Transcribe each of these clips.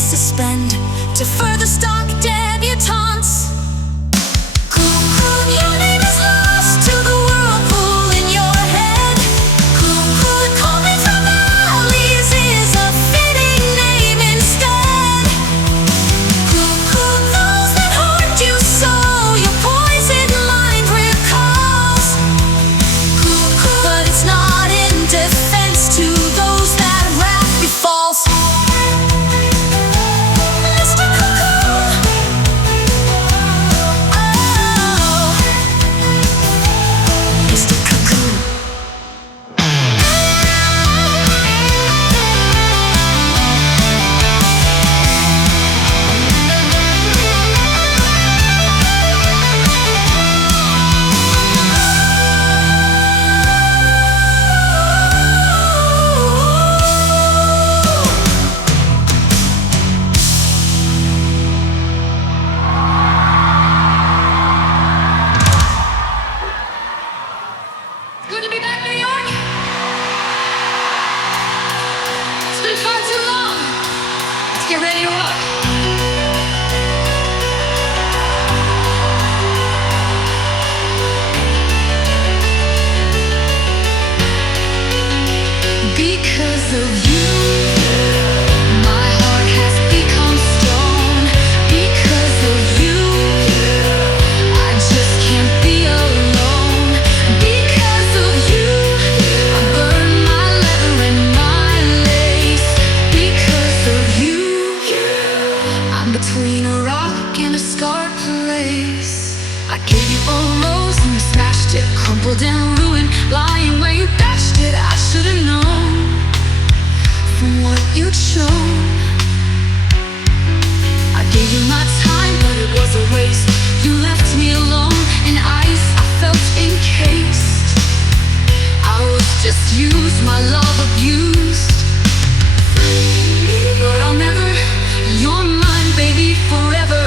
suspend to further stalk debutantes. Cuckoo, your name is lost to the whirlpool in your head. Cuckoo, calling from alleys is a fitting name instead. Cuckoo, those that haunt you so your poisoned mind recalls. Cuckoo, but it's not in defense to those that rap befalls. Mr. Cuckoo, oh, Mr. Cuckoo. Good to be back, New York. It's been far too long. Let's get ready to rock. Because of you, my heart has become stone. Because of you, I just can't be alone. Because of you, I burn my leather and my lace. Because of you, I'm between a rock and a scarred place. I gave you a rose and you smashed it, crumpled and ruined, lying where you dashed it. I should've known from what you'd shown. I gave you my time, but it was a waste. You left me alone in ice, I felt encased. I was just used, my love abused. But I'll never, you're mine, baby, forever.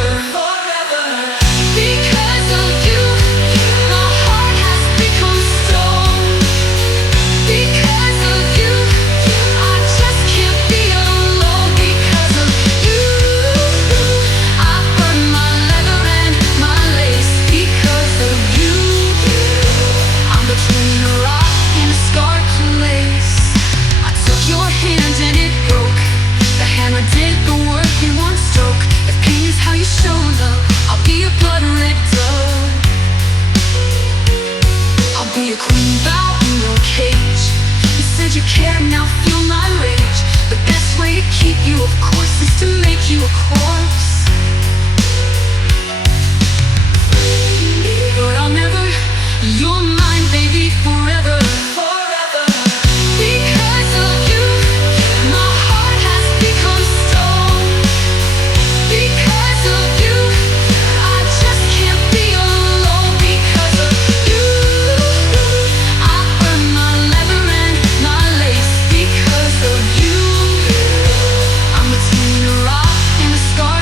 Because of you, my heart has become stone. Because of you, I just can't be alone. Because of you, I burn my leather and my lace. Because of you, I'm between a rock and a scarred place. I took your hand and it broke. The hammer did the work in one stroke. If pain is how you show love, I'll be a blood-red dove. I'll be a queen bound in your cage. You said you cared, now feel my rage. The best way to keep you, of course, is to make you a corpse. But I'll never, you're mine, baby, forever. Because of you, my heart has become stone. Because of you, I just can't be alone. Because of you, I burn my leather and my lace. Because of you, I'm between a rock and a scar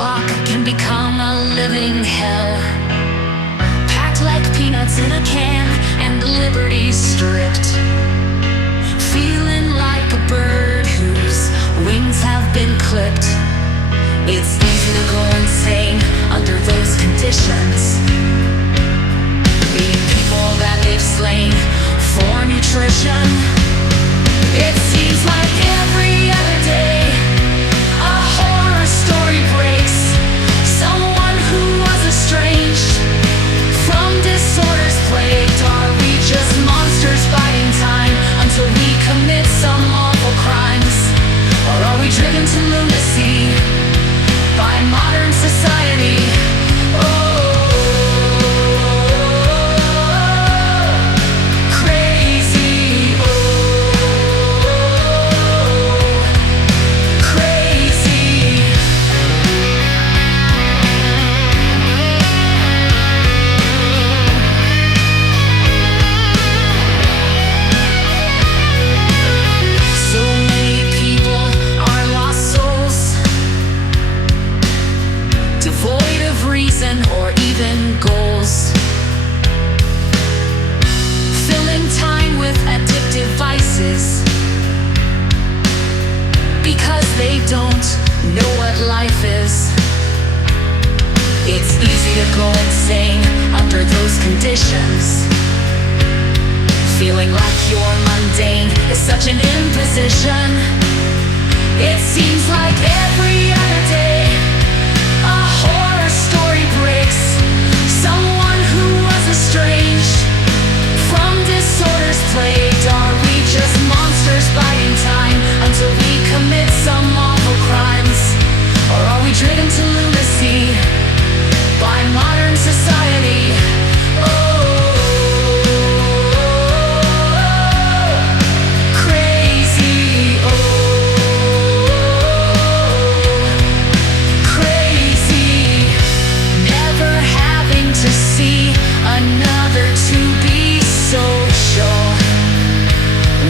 clock can become a living hell. Packed like peanuts in a can and liberty stripped. Feeling like a bird whose wings have been clipped. It's easy to go insane under those conditions. Being people that they've slain for nutrition. It seems like every other day a horror story breaks. Someone who was estranged from disorders plagued. Are we just monsters biding time until we commit some awful crimes? Or are we driven to lunacy by modern society? Or even goals, filling time with addictive vices because they don't know what life is. It's easy to go insane under those conditions. Feeling like you're mundane is such an imposition. It seems like every other day a horror story breaks. Someone who was estranged from disorders plagued. Are we just monsters biding time until we commit some awful crimes? Or are we driven to lunacy by modern society? Another to be social,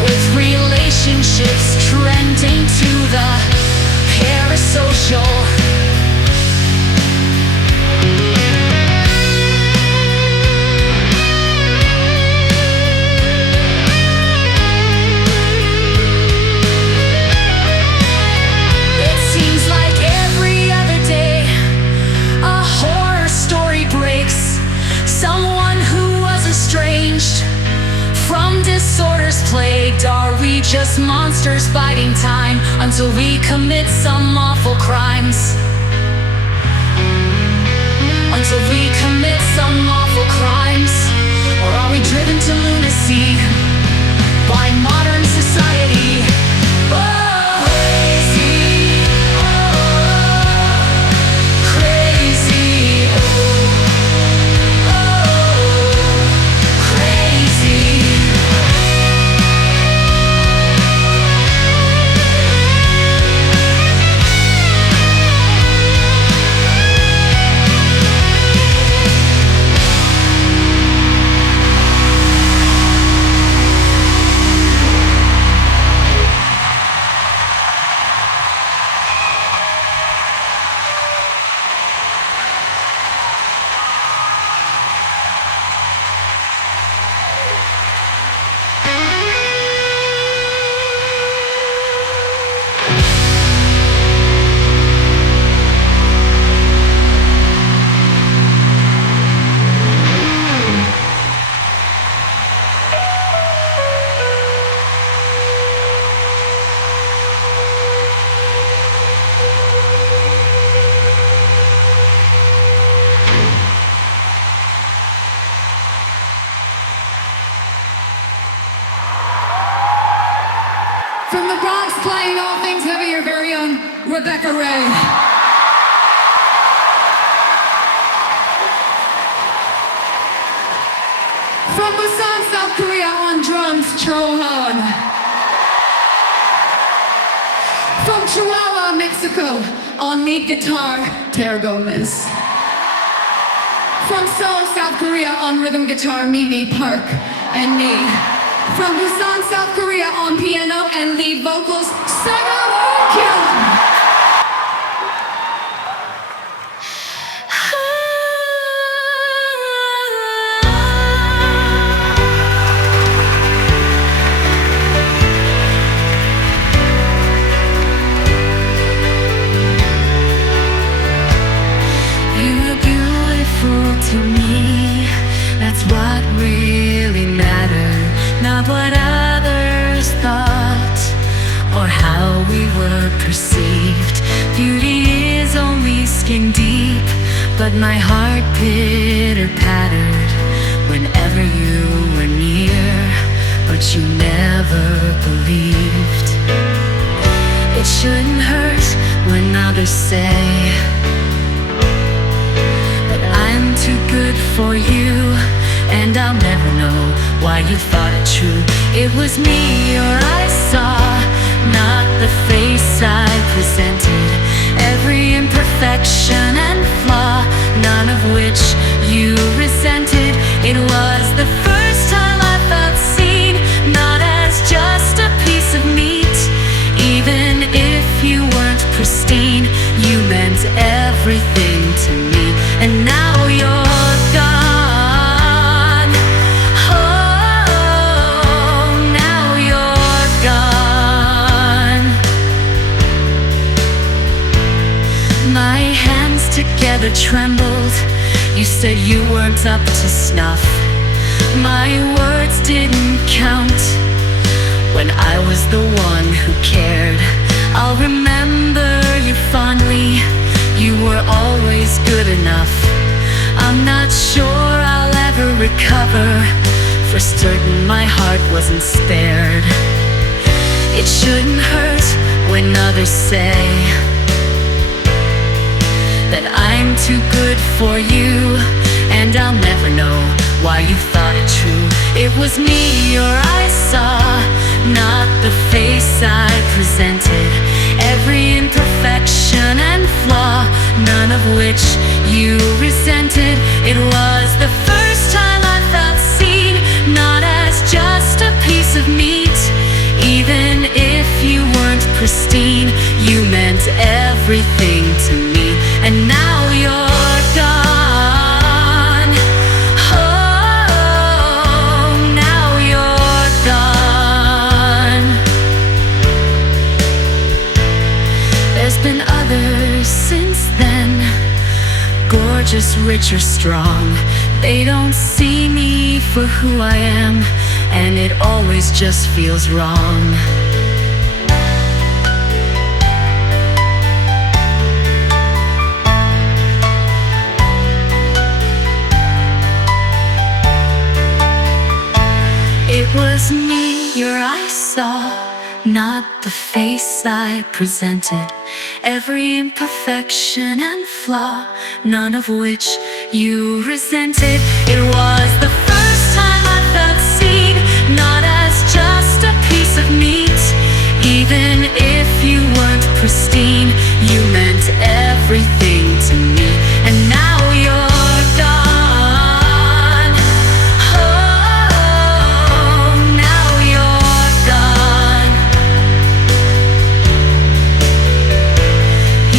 with relationships trending to the parasocial. It seems like every other day a horror story breaks. Someone who was estranged from disorders plagued. Are we just monsters biding time until we commit some awful crimes? Until we commit some awful crimes? Or are we driven to lunacy by modern society? From the Bronx, playing all things heavy, your very own Rebecca Ray. From Busan, South Korea, on drums, Cho Haeun. From Chihuahua, Mexico, on lead guitar, Tair Gomez. From Seoul, South Korea, on rhythm guitar, Mimi Park and me. From Busan, South Korea, on piano and lead vocals, Sagong Eun-Kyung. to me. That's what really mattered, not what others thought or how we were perceived. Beauty is only skin deep, but my heart pitter-pattered whenever you were near, but you never believed. It shouldn't hurt when others say that I'm too good for you, and I'll never know why you thought it true. It was me your eyes saw, not the face I presented. Every imperfection and flaw, none of which you resented. It was the first time I felt seen, not as just a piece of meat. Even if you weren't pristine, you meant everything to me. And now you're gone. Oh, now you're gone. My hands together trembled. You said you weren't up to snuff. My words didn't count when I was the one who cared. I'll remember you fondly. You were always good enough. I'm not sure I'll ever recover. For certain my heart wasn't spared. It shouldn't hurt when others say that I'm too good for you, and I'll never know why you thought it true. It was me your eyes saw, not the face I presented. Every imperfection and flaw, none of which you resented. It was the first time I felt seen, not as just a piece of meat. Even if you weren't pristine, you meant everything to me. And now you're gone. Oh, now you're gone. There's been others since then, gorgeous, rich, or strong. They don't see me for who I am, and it always just feels wrong. It was me your eyes saw, not the face I presented. Every imperfection and flaw, none of which you resented. It was the first time I felt seen, not as just a piece of meat. Even if you weren't pristine, you meant everything to me. And now you're gone. Oh, now you're gone.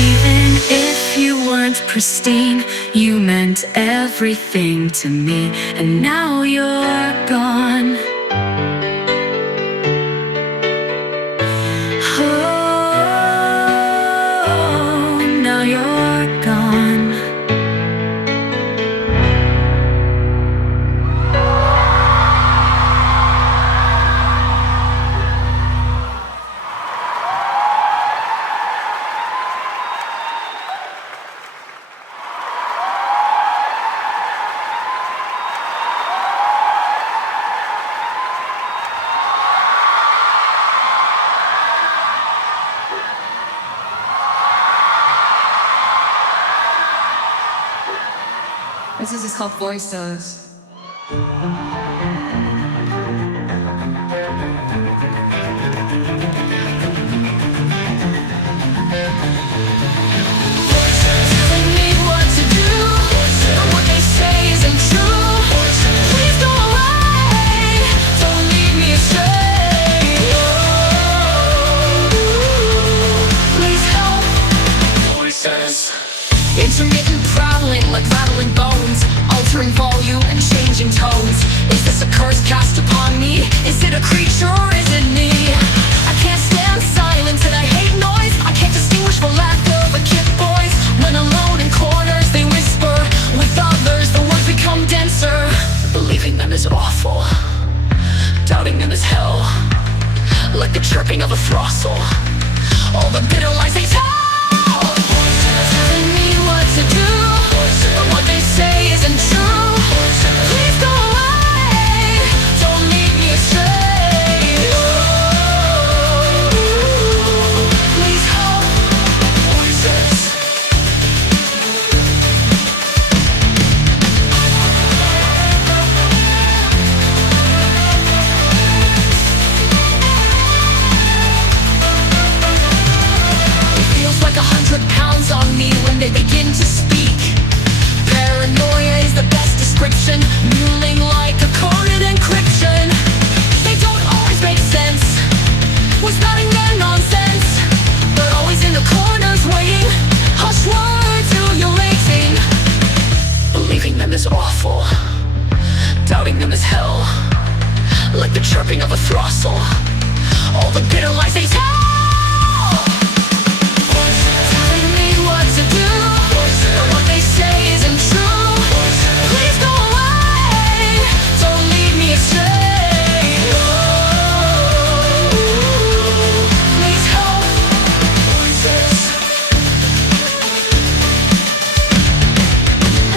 Even if you weren't pristine, you meant everything to me. And now you're gone. Oh, now you're gone. This is called Voices. Tell me what to do, and what they say isn't true. Please go away, don't lead me astray. Please help. Voices. Intermittent prowling like rattling bones, altering volume and changing tones. Is this a curse cast upon me? Is it a creature or is it me? I can't stand silence and I hate noise. I can't distinguish for laughter of a kid boys. When alone in corners they whisper with others the words chirping of a throstle, all the bitter lies they tell. Telling me what to do, but what they say isn't true. Please go away, don't lead me astray. Please help. Voices. Like 100 pounds on me when they begin to speak. Paranoia is the best description, muling like Accordion encryption. They don't always make sense, whispering their nonsense, but always in the corners waiting. Hush words ululating. Believing them is awful, doubting them is hell. Like the chirping of a throstle, all the bitter lies they tell. Telling me what to do, but what they say isn't true. Please go away, don't lead me astray. Please help.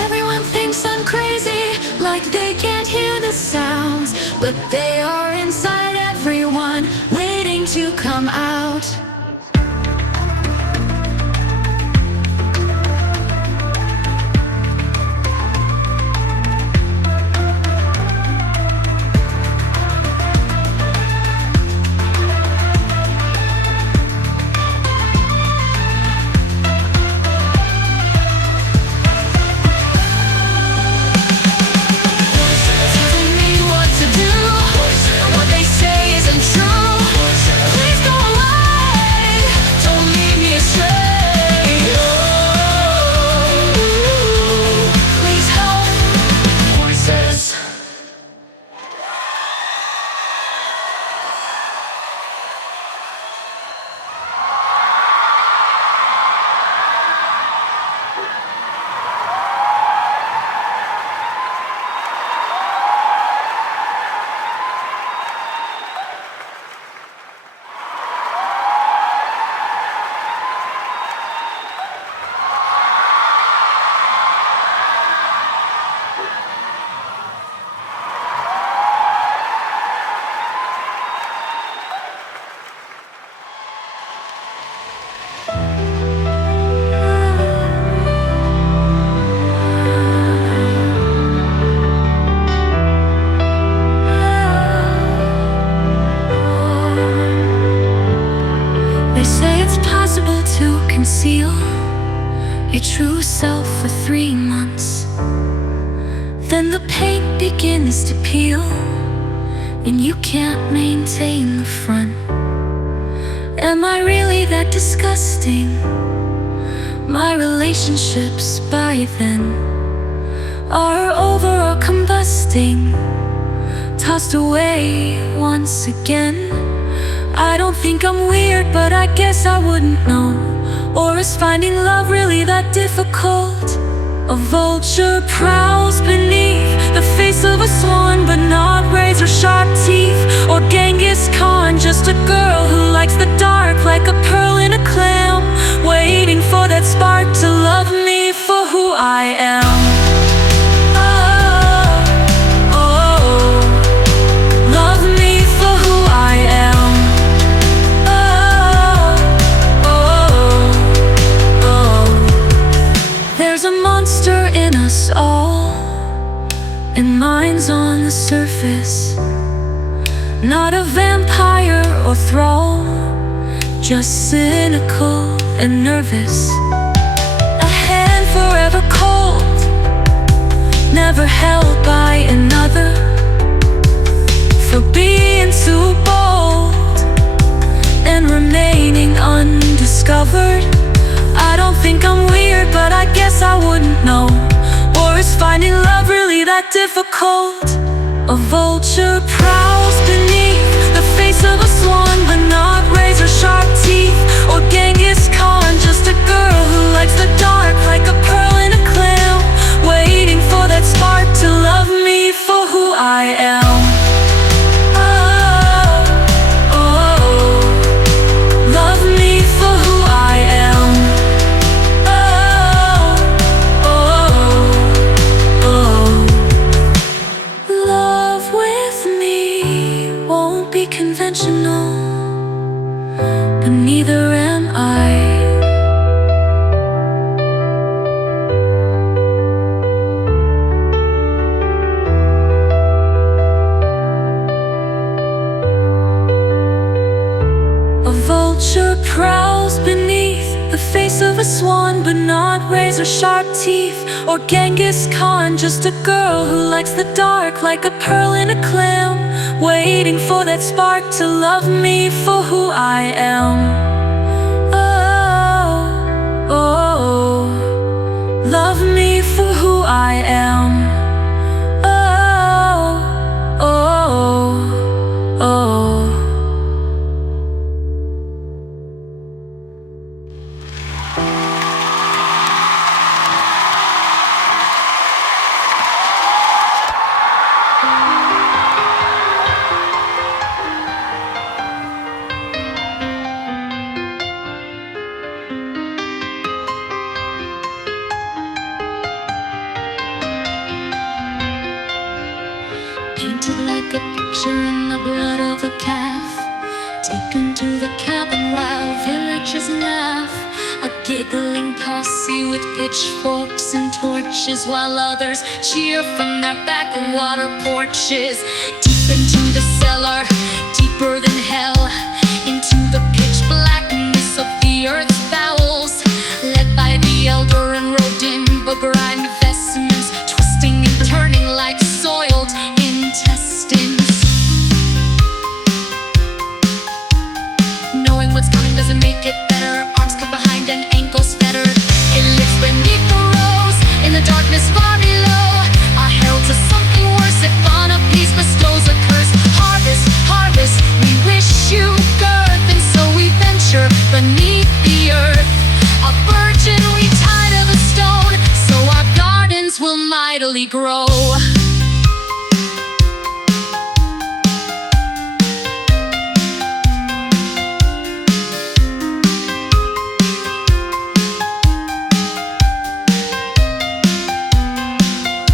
Everyone thinks I'm crazy, like they can't hear the sounds, but they are inside everyone, waiting to come out. Telling me what to do, but what they say isn't true. Please go away, don't lead me astray. Please help. Voices. They say it's possible to conceal your true self for 3 months. Then the paint begins to peel, and you can't maintain the front. Am I really that disgusting? My relationships by then are over or combusting, tossed away once again. I don't think I'm weird, but I guess I wouldn't know. Or is finding love really that difficult? A vulture prowls beneath the face of a swan, but not razor sharp teeth. Or Genghis Khan, just a girl who likes the dark like a pearl in a clam, waiting for that spark to love me for who I am. Love me for who I am. There's a monster in us all, and mine's on the surface. Not a vampire or thrall, just cynical and nervous. A hand forever cold, never held by another, for being too bold and remaining undiscovered. I don't think I'm weird, but I guess I wouldn't know. Or is finding love really that difficult? A vulture prowls beneath the face of a swan, but not razor sharp teeth. Or Genghis Khan, just a girl who likes the dark like a pearl in a clam, waiting for that spark to love me for who I am. Oh, oh, oh. want razor sharp teeth or Genghis Khan, just a girl who likes the dark like a pearl in a clam, waiting for that spark to love me for who I am. Oh, oh, love me for who I am. Oh, oh, oh. Painted like a picture in the blood of a calf, taken to the cabin while villagers laugh. A giggling posse with pitchforks and torches, while others cheer from their backwater porches. Deep into the cellar, deeper than hell, into the pitch blackness of the earth's bowels, led by the elder and robed in begrimed vestments, twisting and turning like soiled intestines. Knowing what's coming doesn't make it better. Arms cut behind and ankles fettered. It lives beneath the rose, in the darkness far below. A herald to something worse, if on a piece bestows a curse. Harvest, harvest, we wish you girth, and so we venture beneath the earth. A virgin we tie to the stone, so our gardens will mightily grow.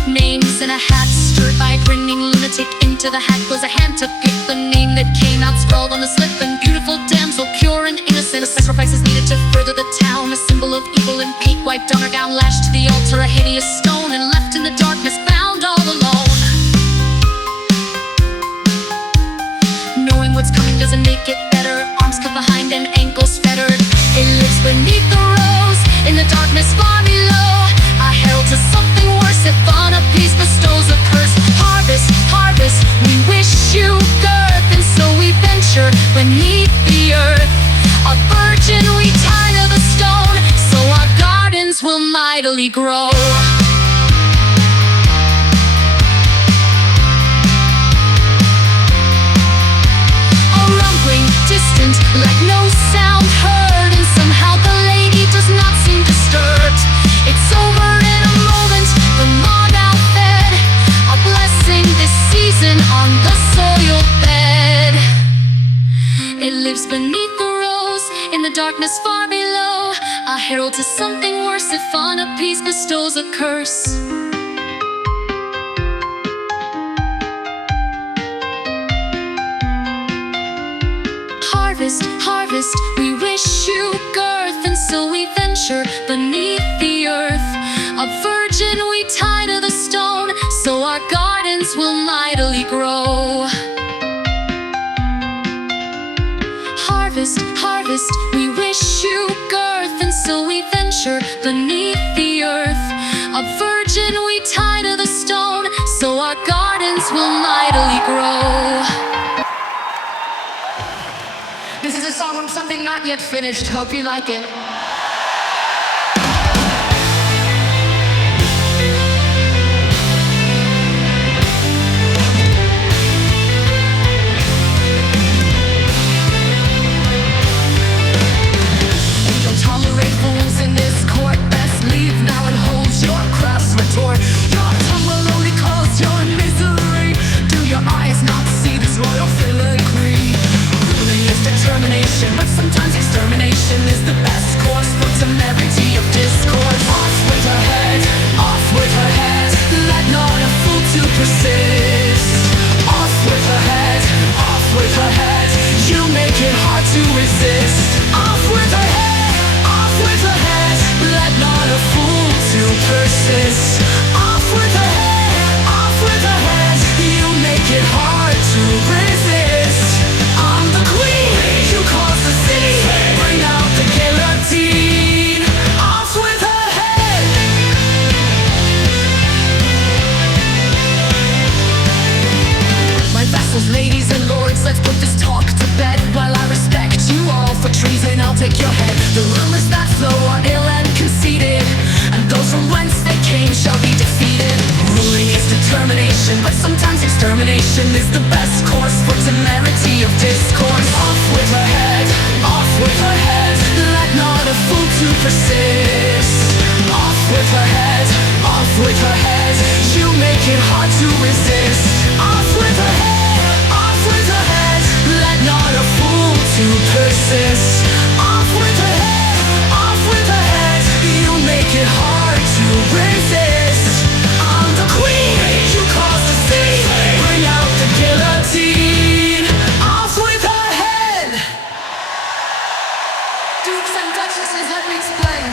Names in a hat, stirred by a grinning lunatic. Into the hat goes a hand to pick the name that came out scrawled on the slip. And beautiful damsel, pure and innocent, a sacrifice is needed to further the town. A symbol of evil in pink, wiped on her gown, lashed to the altar, a hideous stone, and left in the darkness, bound all alone. Knowing what's coming doesn't make it better. Arms cut behind and ankles fettered. It lives beneath the rose, in the darkness far below. A herald to something worse, if on a piece bestows a curse. Harvest, harvest, we wish you girth, and so we venture beneath the earth. A virgin we tie to the stone, so our gardens will mightily grow. A rumbling, distant, like no sound heard, and somehow the lady does not seem disturbed. It's over in a moment, the maw now fed, a blessing this season on the soiled bed. It lives beneath the rose, in the darkness far below. A herald to something worse, if on a piece bestows a curse. Harvest, harvest, we wish you girth, and so we venture beneath the earth. A virgin we tie to the stone, so our gardens will mightily grow. Harvest, harvest, we wish you girth, and so we venture beneath the earth. A virgin we tie to the stone, so our gardens will mightily grow. This is a song from something not yet finished. Hope you like it. Don't tolerate fools in this court. Best leave now and hold your crass retort. Your tongue will only cause your misery. Do your eyes not see this royal filigree? Ruling is determination, but sometimes extermination is the best course for temerity of discord. Off with her head, off with her head. Let not a fool to persist. Off with her head, off with her head. You make it hard to resist. Off with her head, off with her head. Let not a fool to persist. Off with her head, off with her head. You make it hard to resist. I'm the queen, you cause the scene. Bring out the guillotine. Off with her head. Sometimes extermination is the best course for temerity of discourse. Off with her head, off with her head. Let not a fool to persist. Off with her head, off with her head. You make it hard to resist. Off with her head, off with her head. Let not a fool to persist. Off with her head, off with her head. You make it hard to resist. I'm the queen, you cause the scene. Bring out the guillotine. Off with her head. Dukes and duchesses, let me explain.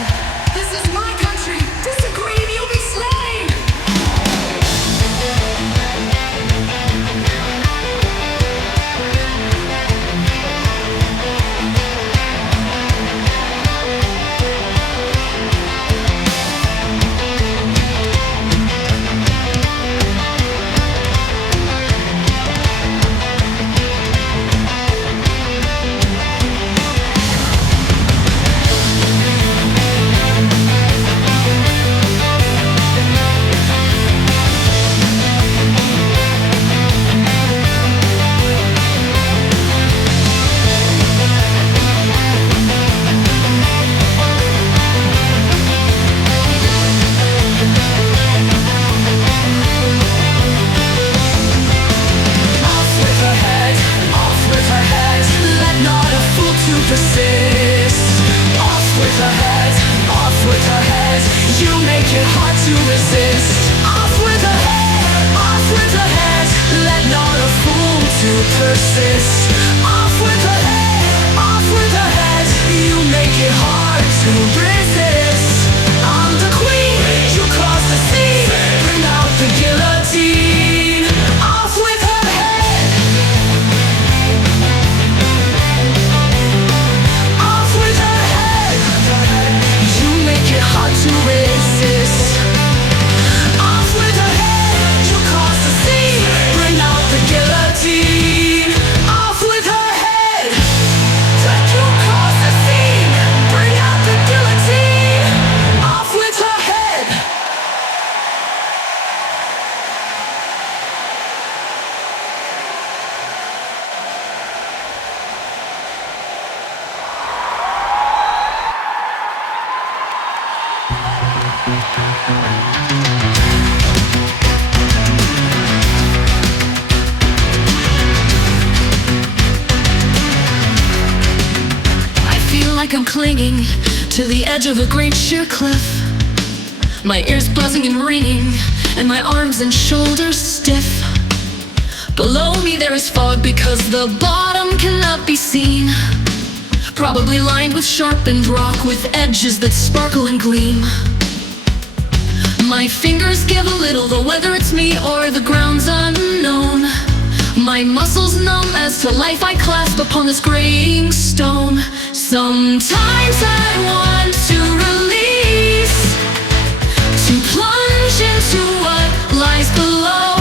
This is my country. Disagree and you'll be slain. Off with her head, off with her head. Let not a fool to persist. Off with her head, off with her head. You make it hard to resist. Off with her head, off with her head. Let not a fool to persist. Off with her head, off with her head. You make it hard to resist. I'm the queen, you cause the scene. Bring out the guillotine. Off with her head. Off with her head. You make it hard to resist. Off with her head. You cause the scene. Bring out the guillotine. Off with her head. That you cause the scene. Bring out the guillotine. Off with her head. I feel like I'm clinging to the edge of a great sheer cliff. My ears buzzing and ringing, and my arms and shoulders stiff. Below me there is fog because the bottom cannot be seen. Probably lined with sharpened rock with edges that sparkle and gleam. My fingers give a little, though whether it's me or the ground's unknown. My muscles numb as to life I clasp upon this graying stone. Sometimes I want to release, to plunge into what lies below.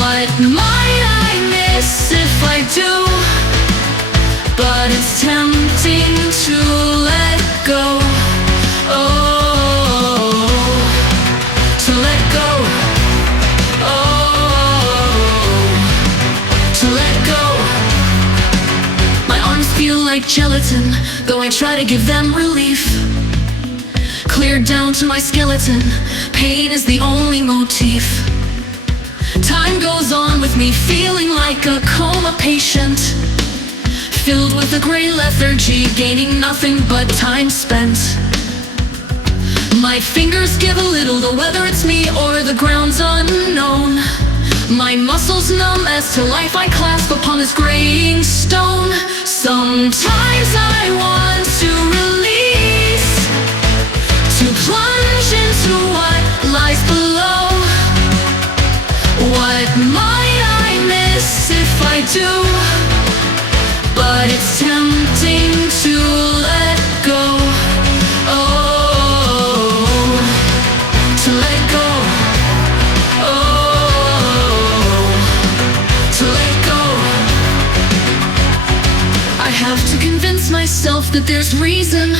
What might I miss if I do? But it's tempting to let go. Oh, to let go. Oh, to let go. My arms feel like gelatin, though I try to give them relief. Cleared down to my skeleton, pain is the only motif. Time goes on with me feeling like a coma patient, filled with a gray lethargy, gaining nothing but time spent. My fingers give a little, though whether it's me or the ground's unknown. My muscles numb as to life I clasp upon this graying stone. Sometimes I want to release, to plunge into what lies below. What might I miss if I do? But it's tempting to let go. Oh, to let go. Oh, to let go. I have to convince myself that there's reason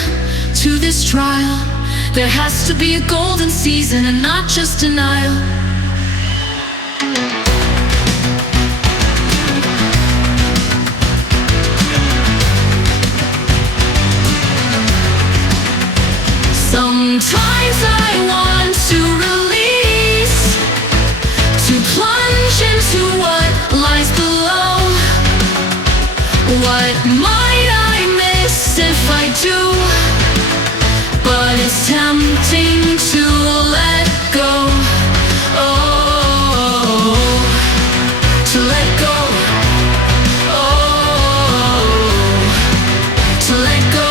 to this trial. There has to be a golden season and not just denial. Times I want to release, to plunge into what lies below. What might I miss if I do? But it's tempting to let go. Oh, to let go. Oh, to let go.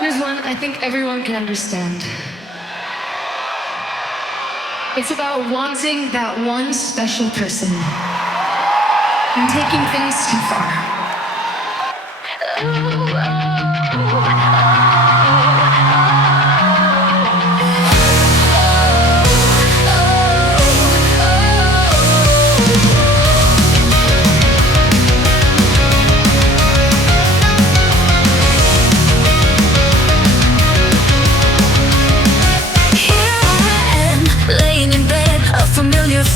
Here's one I think everyone can understand. It's about wanting that one special person and taking things too far.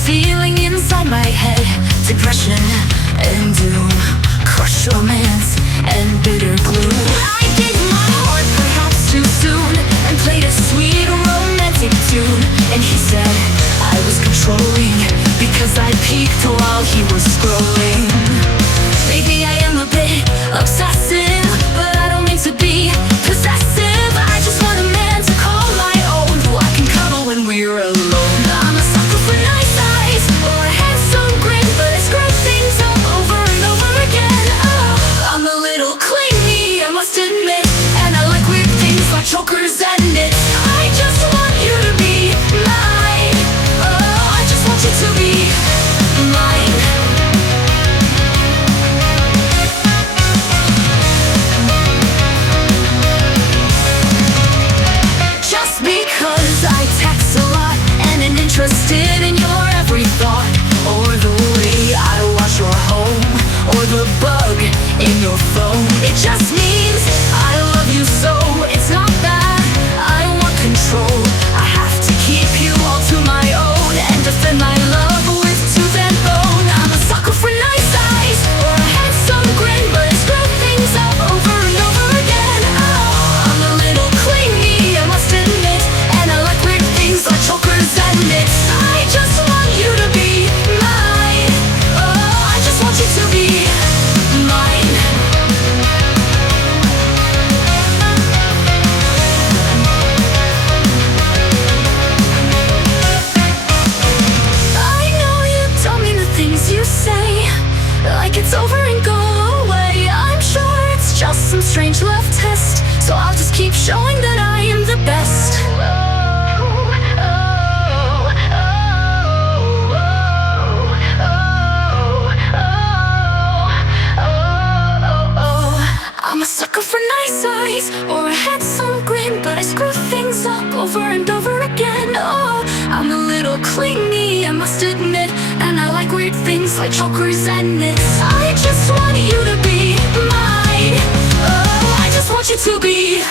Feeling inside my head, depression and doom, crushed romance and bitter gloom. I gave my heart perhaps too soon and played a sweet romantic tune. And he said I was controlling because I peaked while he was scrolling. Maybe I am a bit obsessive, but I don't mean to be possessive. I just want a man to call my own, who I can cuddle when we're alone. I'm a sucker for nice eyes or a handsome grin, but I screw things up over and over again. Oh, I'm a little clingy, I must admit, and I like weird things like chokers and knits. I just want you to be mine. Oh, I just want you to be mine. Just because I text a lot and am interested in your every thought, or the way I wash your home, or the bug in your phone, it just means I love you so. It's not that I want control. I have to keep you all to my own and defend my love with tooth and bone. I'm a sucker for nice eyes or a handsome grin, but I screw things up over and over again. Oh, I'm a little clingy, I must admit, and I like weird things like chokers and knits. I just want you to be mine. Oh, I just want you to be mine. I know you don't mean the things you say, like it's over and go away. I'm sure it's just some strange love test, so I'll just keep showing that I am the best. I'm a sucker for nice eyes or a handsome grin, but I screw things up over and over again. Oh, I'm a little clingy, I must admit, and I like weird things like chokers and knits. I just want you to be mine. Oh, I just want you to be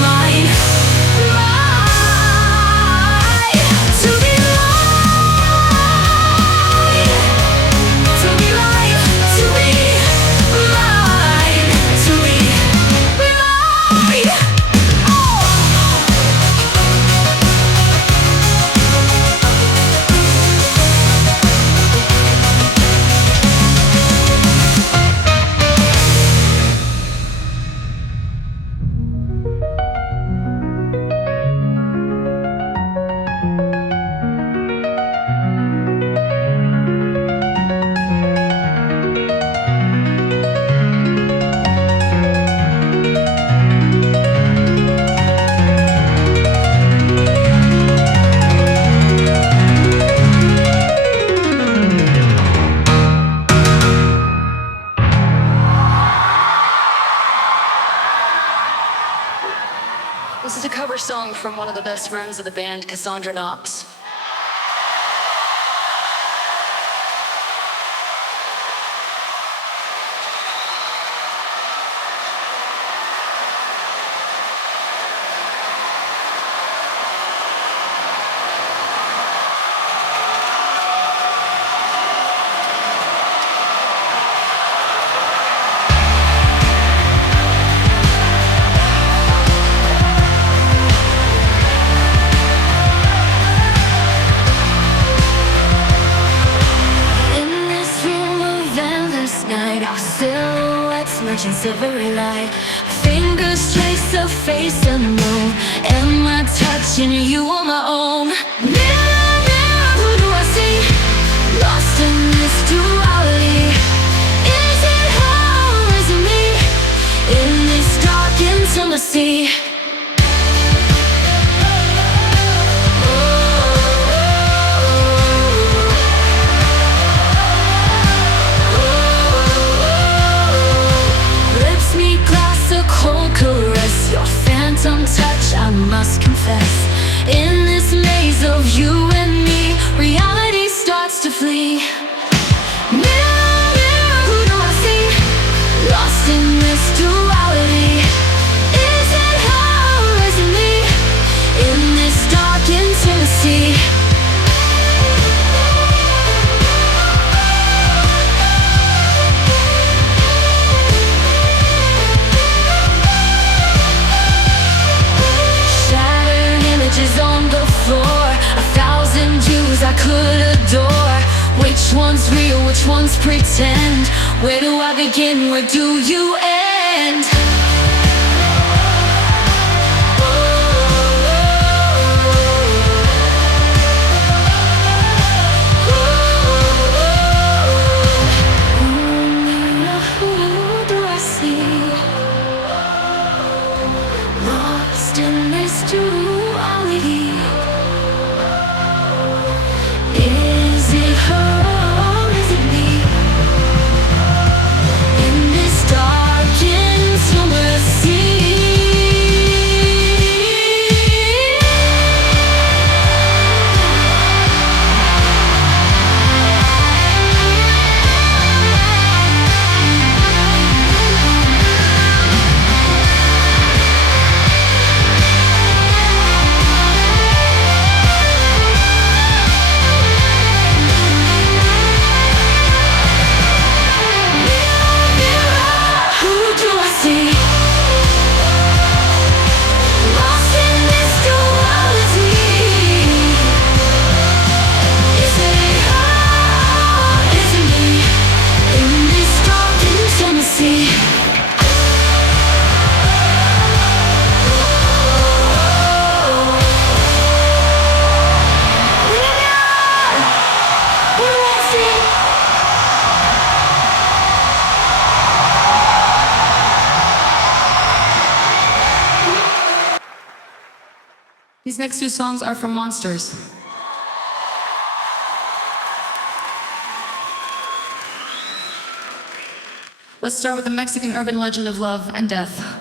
mine. Mine. To be mine. To be mine. To be mine. To be mine. Oh. This is a cover song from one of the best friends of the band, Cassandra Knox. agents of every lie. Fingers trace a face unknown. Am I touching you on my own? Mirror, mirror, who do I see? Lost in this duality. Is it her or is it me? In this dark intimacy. Cold caress, your phantom touch, I must confess. In this maze of you and me, reality starts to flee. Mirror, mirror, who do I see? Lost in this duality. Is it her or is it me? In this dark intimacy. I could adore. Which one's real, which one's pretend? Where do I begin, where do you end? Who do I see? Lost in this duality. Is it her or is it me? In this dark intimacy. These next two songs are from Monsters. Let's start with the Mexican urban legend of love and death.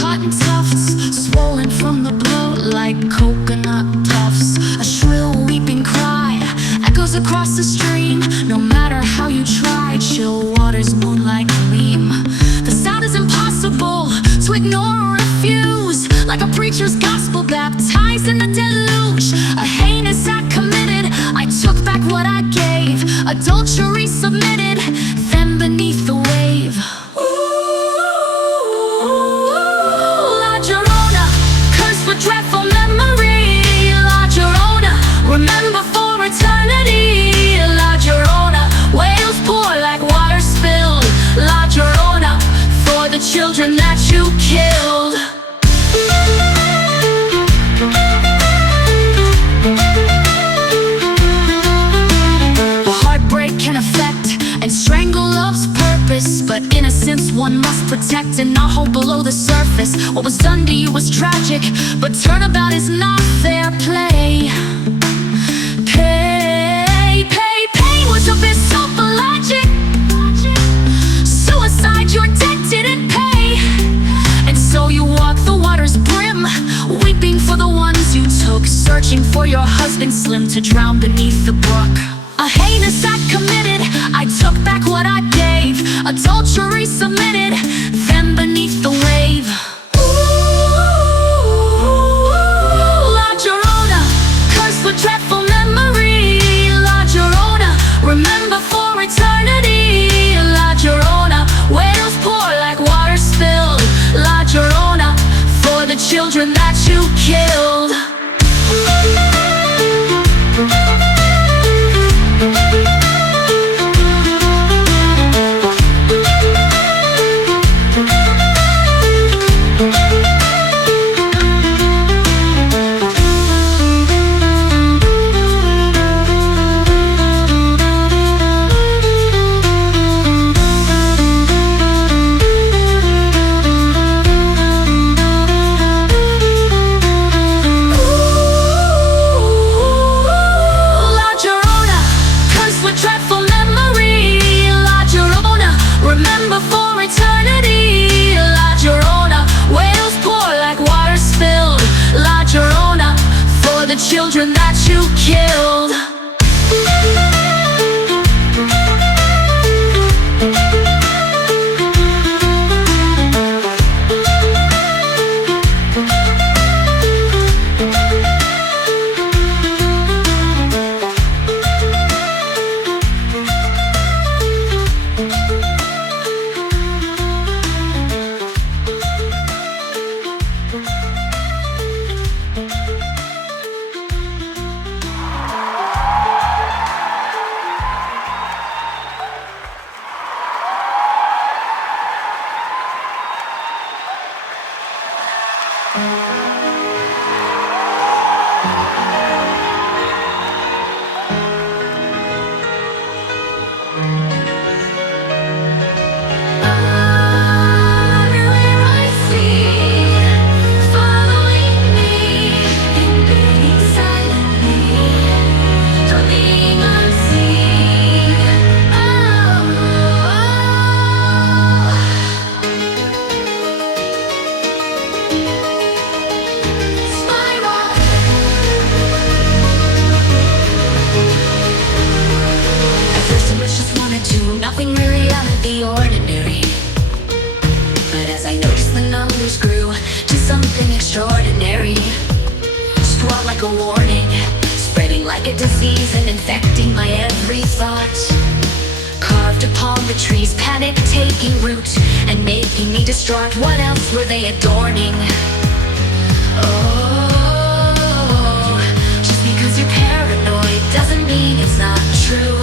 Cotton tufts, swollen from the bloat like coconut puffs. A shrill weeping cry echoes across the stream. No matter how you try, chill waters, moonlight gleam. The sound is impossible to ignore or refuse. Like a preacher's gospel baptized in the deluge. A heinous act committed, I took back what I gave. Adultery submitted, then beneath the wave. Dreadful memory, La Llorona, remember for eternity. La Llorona, wails pour like water spilled. La Llorona, for the children that you killed. The heartbreak can affect and strangle love's purpose, but innocence one must protect and not hold below the surface. What was done to you was tragic, but turnabout is not fair play. Pain was a bit physiologic. Suicide, your debt didn't pay. And so you walk the water's brim, weeping for the ones you took, searching for your husband slim to drown beneath the brook. A heinous act committed, I took back what I gave. Adultery submitted, then beneath the wave. La Llorona, cursed with dreadful memory. La Llorona, remember for eternity. the children that you killed. Nothing really out of the ordinary, but as I noticed the numbers grew to something extraordinary, squat like a warning, spreading like a disease and infecting my every thought. Carved upon the trees, panic taking root and making me distraught. What else were they adorning? Oh, just because you're paranoid doesn't mean it's not true.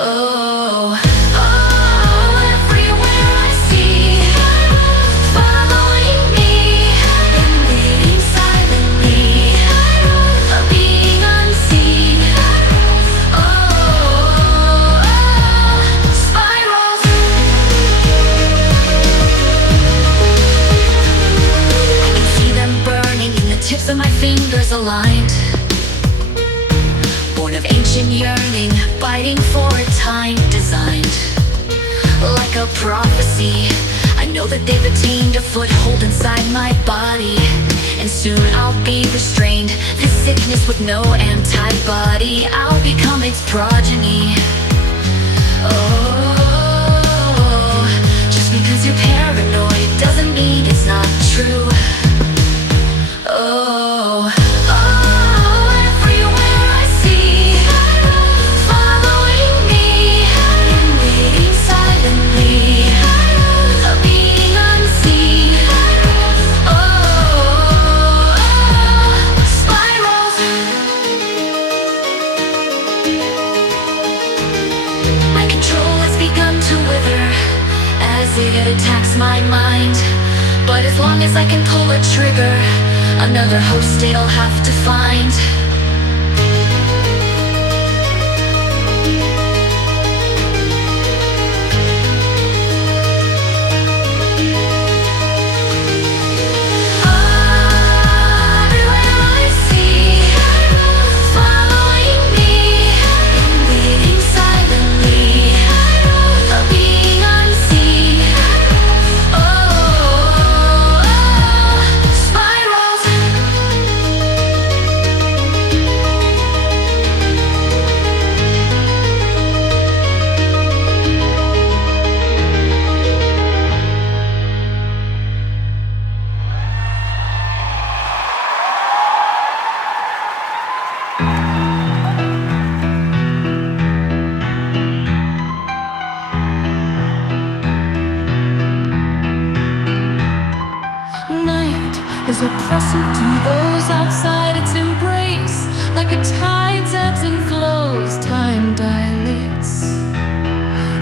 Oh, everywhere I see, following me, invading silently, being unseen. Oh, spirals. I can see them burning and the tips of my fingers aligned. Born of ancient yearning, fighting for a time designed like a prophecy. I know that they've attained a foothold inside my body, and soon I'll be restrained. This sickness with no antibody, I'll become its progeny. Oh, just because you're paranoid doesn't mean it's not true. Oh, it attacks my mind, but as long as I can pull a trigger, another host it'll have to find. Is oppressive to those outside its embrace. Like a tide's ebbs and flows, time dilates.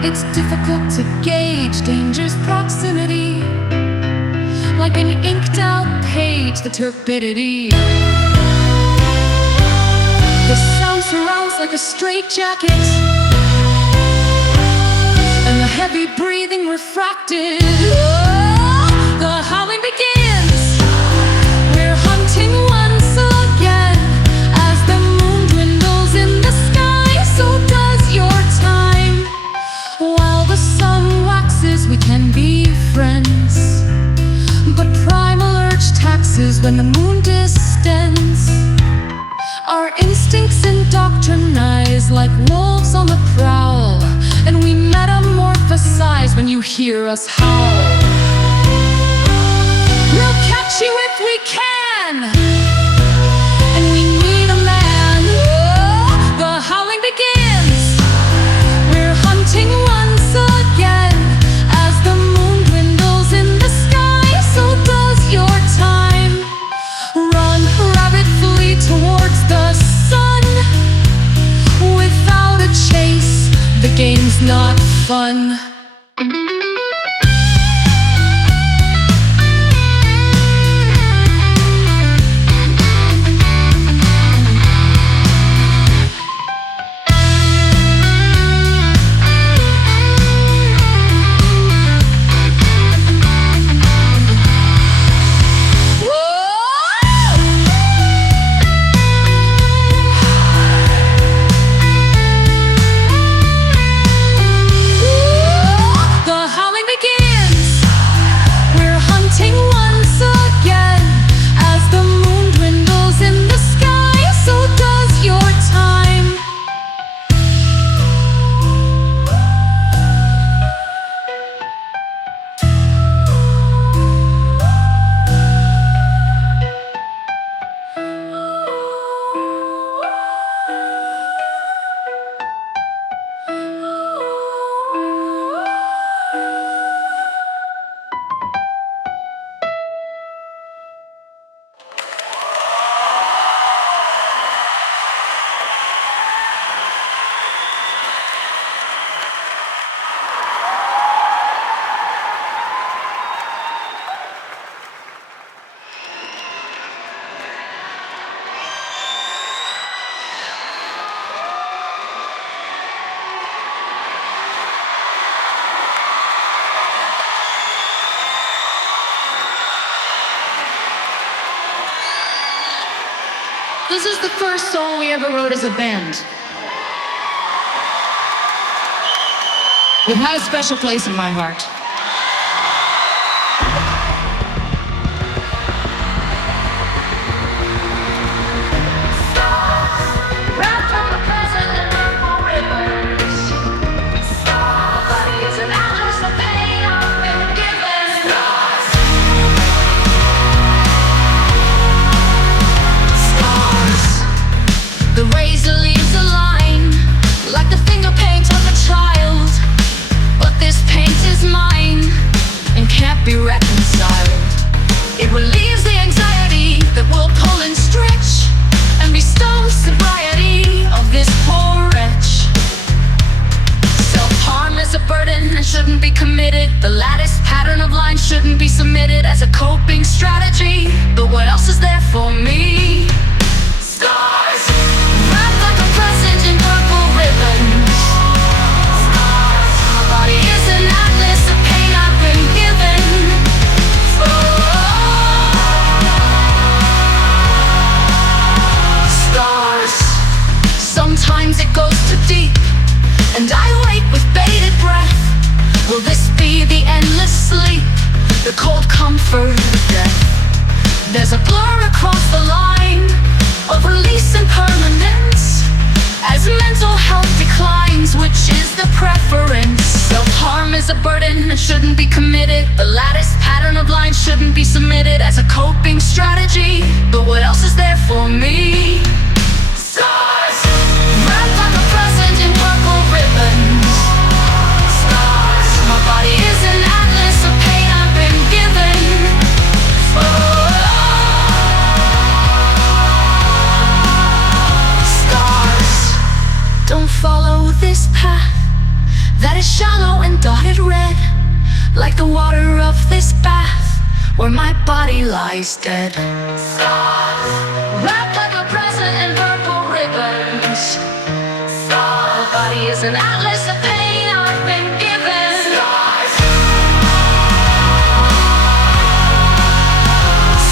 It's difficult to gauge danger's proximity. Like an inked out page, the turbidity. The sound surrounds like a straitjacket, and the heavy breathing refracted. Oh, the howling begins. Once again, as the moon dwindles in the sky, so does your time. While the sun waxes, we can be friends, but primal urge taxes when the moon distends. antagonize like wolves on the prowl, and we metamorphosize when you hear us howl. We'll catch you if we can, and we need a man. Oh, the howling begins. We're hunting once again. As the moon dwindles in the sky, so does your time. Run, rabbit, flee towards the sun. Without a chase, the game's not fun. This is the first song we ever wrote as a band. It has a special place in my heart. Wrapped up the present in purple ribbons. Nobody is an atlas of pain I've been given. Stars. The razor leaves a line, like the finger paint of a child. But this paint is mine, and can't be reconciled. It relieves the anxiety that will pull and stretch, and bestows sobriety of this poor wretch. Self-harm is a burden and shouldn't be committed. The lattice pattern of lines shouldn't be submitted as a coping strategy. But what else is there for me? Stars. Wrapped like a present in purple ribbons. Stars. My body is an atlas of pain I've been given. Stars. Sometimes it goes too deep, and I wait with bated breath. Will this be the endless sleep, the cold comfort of death? There's a blur across the line of release and permanence, as mental health declines, which is the preference. Self-harm is a burden and shouldn't be committed. The lattice pattern of lines shouldn't be submitted as a coping strategy. But what else is there for me? Stars. Wrapped like a present in purple ribbons. Stars. My body is an atlas of pain I've been given. Stars. Don't follow this path that is shallow and dotted red, like the water of this bath where my body lies dead. Stars. Wrapped like a present in purple ribbons. Stars. My body is an atlas of pain I've been given. Stars.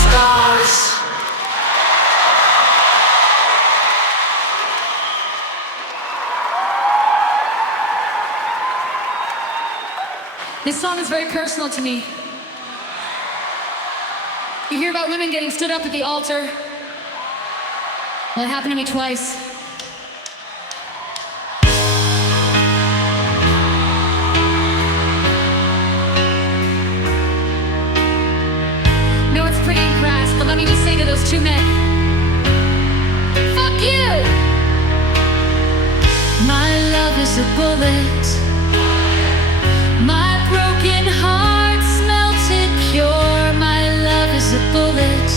Stars. This song is very personal to me. You hear about women getting stood up at the altar. Well, it happened to me twice. It's too many. Fuck you! My love is a bullet. My broken heart's melted pure. My love is a bullet.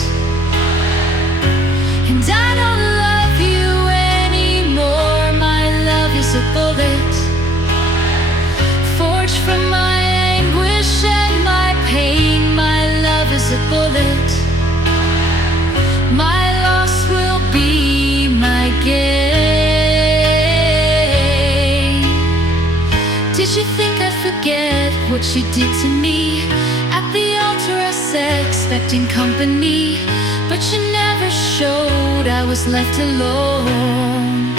And I don't love you anymore. My love is a bullet. Forged from my anguish and my pain. My love is a bullet. My loss will be my gain. Did you think I'd forget what you did to me? At the altar I sat expecting company, but you never showed. I was left alone.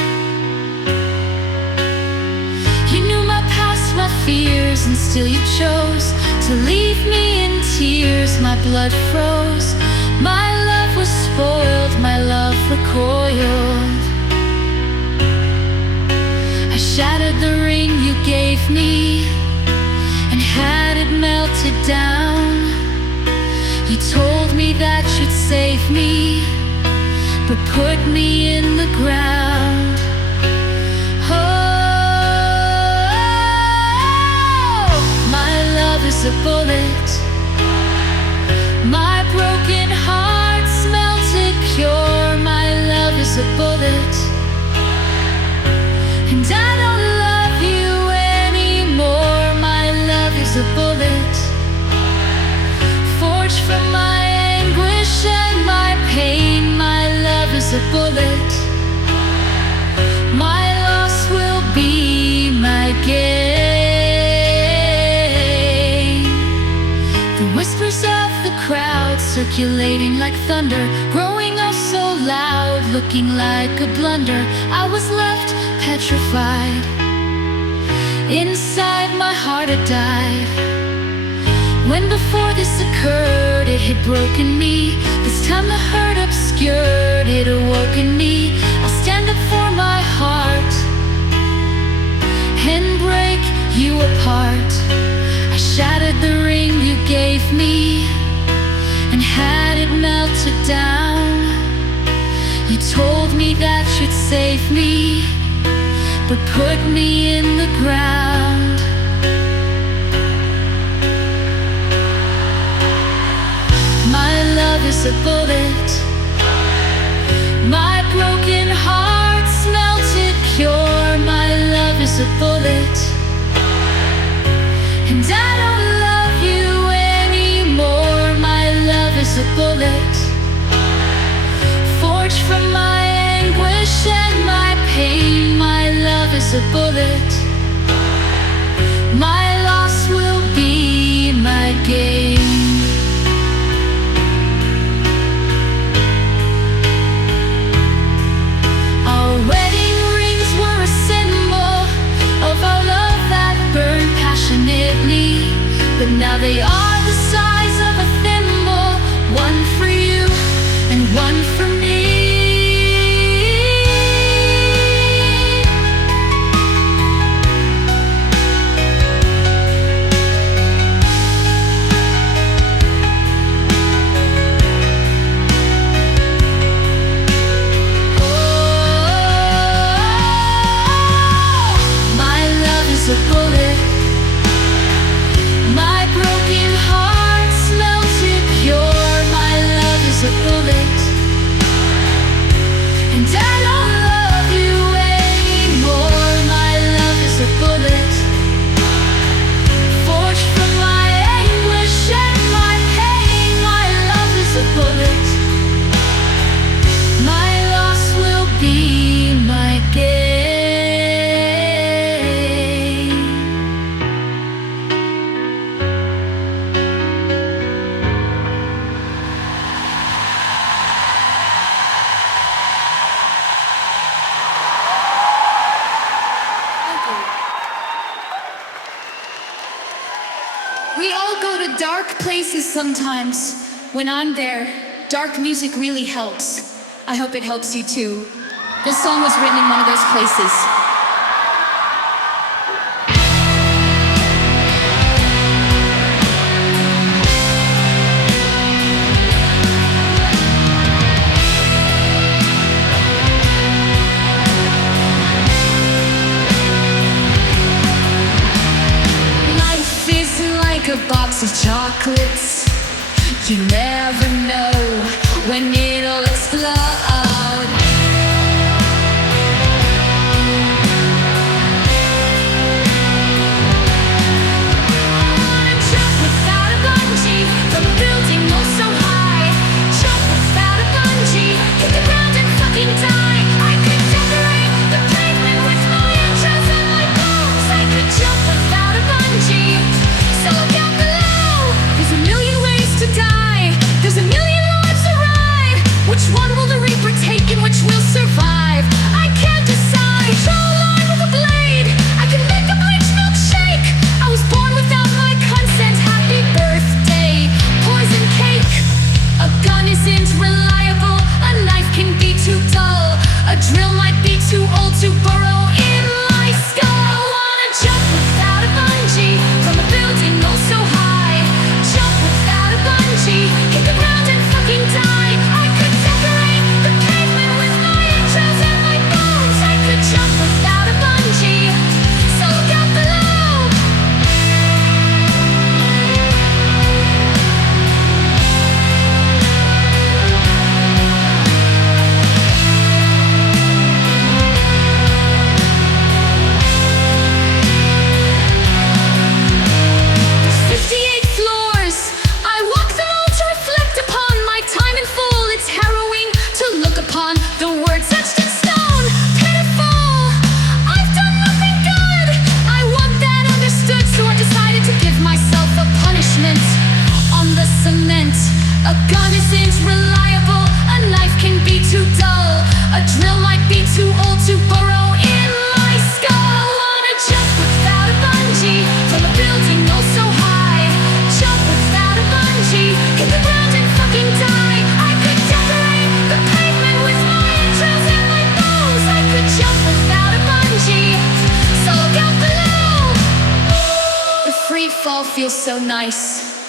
You knew my past, my fears, and still you chose to leave me in tears. My blood froze. My love was spoiled. My love recoiled. I shattered the ring you gave me and had it melted down. You told me that you'd save me, but put me in the ground. Oh, my love is a bullet. My broken heart's melted pure. My love is a bullet. And I don't love you anymore. My love is a bullet. Forged from my anguish and my pain. My love is a bullet. My loss will be my gain. The whispers of the crowd circulating like thunder, growing up so loud, looking like a blunder. I was left petrified. Inside my heart had died. When before this occurred, it had broken me. This time the hurt obscured, it awoken me. I'll stand up for my heart and break you apart. I shattered the ring you gave me and had it melted down. You told me that you'd save me, but put me in the ground. My love is a bullet. My broken heart's melted pure. My love is a bullet. And I don't love you anymore. My love is a bullet. Forged from my anguish and my pain. My love is a bullet. My loss will be my gain. Our wedding rings were a symbol of our love that burned passionately, but now they are the size of a thimble, one for you and one for me. A bullet. My broken heart's melted pure. My love is a bullet. And I don't love you anymore. My love is a bullet. Forged from my anguish and my pain. My love is a bullet. My loss will be my gain. We all go to dark places sometimes. When I'm there, dark music really helps. I hope it helps you too. This song was written in one of those places. chocolates. You never know when it'll explode. Feels so nice.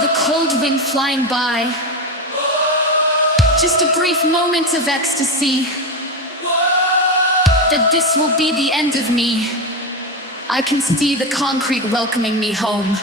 The cold wind flying by. Just a brief moment of ecstasy. That this will be the end of me. I can see the concrete welcoming me home.